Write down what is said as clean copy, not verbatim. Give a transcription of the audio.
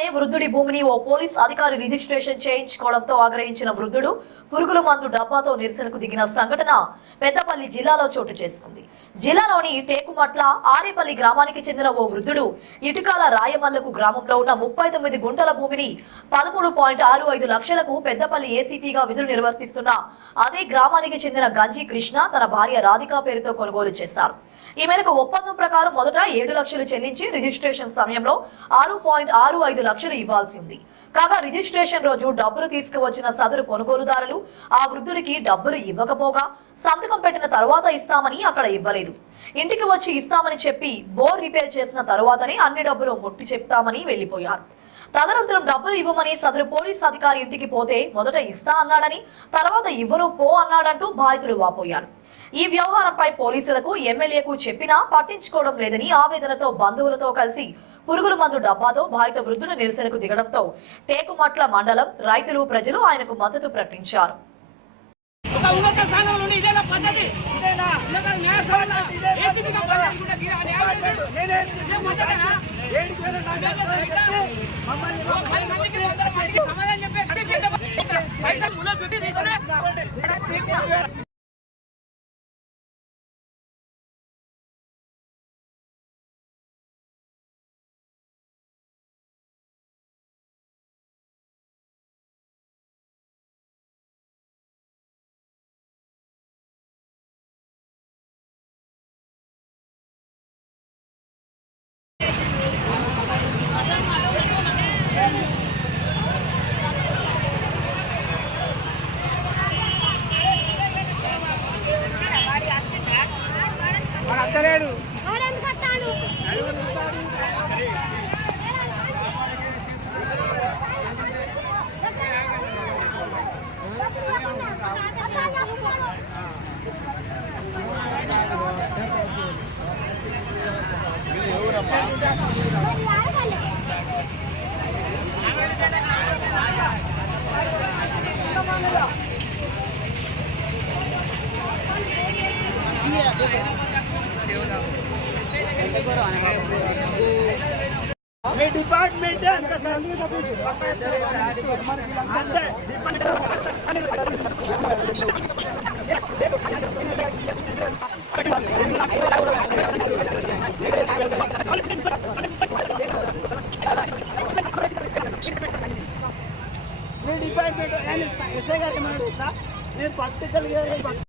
తెలియకుండానే వృద్ధుడి భూమిని ఓ పోలీస్ అధికారి రిజిస్ట్రేషన్ చేయించుకోవడంతో ఆగ్రహించిన వృద్ధుడు పురుగుల మందు డబ్బాతో నిరసనకు దిగిన సంఘటన పెద్దపల్లి జిల్లాలో చోటు చేసుకుంది. జిల్లాలోని టేకుమట్ల ఆరేపల్లి గ్రామానికి చెందిన ఓ వృద్ధుడు ఇటుకాల రాయమల్లకు గ్రామంలో ఉన్న 39 గుంటల భూమిని 13.65 లక్షలకు పెద్దపల్లి ఏసీపీగా విధులు నిర్వర్తిస్తున్న అదే గ్రామానికి చెందిన గంజి కృష్ణ తన భార్య రాధిక పేరుతో కొనుగోలు చేశారు. ఈ మేరకు ఒప్పందం ప్రకారం మొదట 7 లక్షలు చెల్లించి రిజిస్ట్రేషన్ సమయంలో 6.65 లక్షలు ఇవ్వాల్సి ఉంది. కాగా రిజిస్ట్రేషన్ రోజు డబ్బులు తీసుకువచ్చిన సదరు కొనుగోలుదారులు ఆ వృద్ధుడికి డబ్బులు ఇవ్వకపోగా సంతకం పెట్టిన తర్వాత ఇస్తామని అక్కడ ఇవ్వలేదు. ఇంటికి వచ్చి ఇస్తామని చెప్పి బోర్ రిపేర్ చేసిన తరువాతనే అన్ని డబ్బులు ముట్టి చెప్తామని వెళ్లిపోయారు. తదనంతరం డబ్బులు ఇవ్వమని సదరు పోలీస్ అధికారి ఇంటికి పోతే మొదట ఇస్తా అన్నాడని, తర్వాత ఇవ్వరు పో అన్నాడంటూ బాధితుడు వాపోయారు. ఈ వ్యవహారంపై పోలీసులకు ఎమ్మెల్యేకు చెప్పినా పట్టించుకోవడం లేదని ఆవేదనతో బంధువులతో కలిసి పురుగుల మందు డబ్బాతో బాధిత వృద్ధుల నిరసనకు దిగడంతో టేకుమట్ల మండలం రైతులు ప్రజలు ఆయనకు మద్దతు ప్రకటించారు. మీ డిపార్ట్మెంట్ ఎస్ఐ గారికి నేను పట్టుకెళ్ళి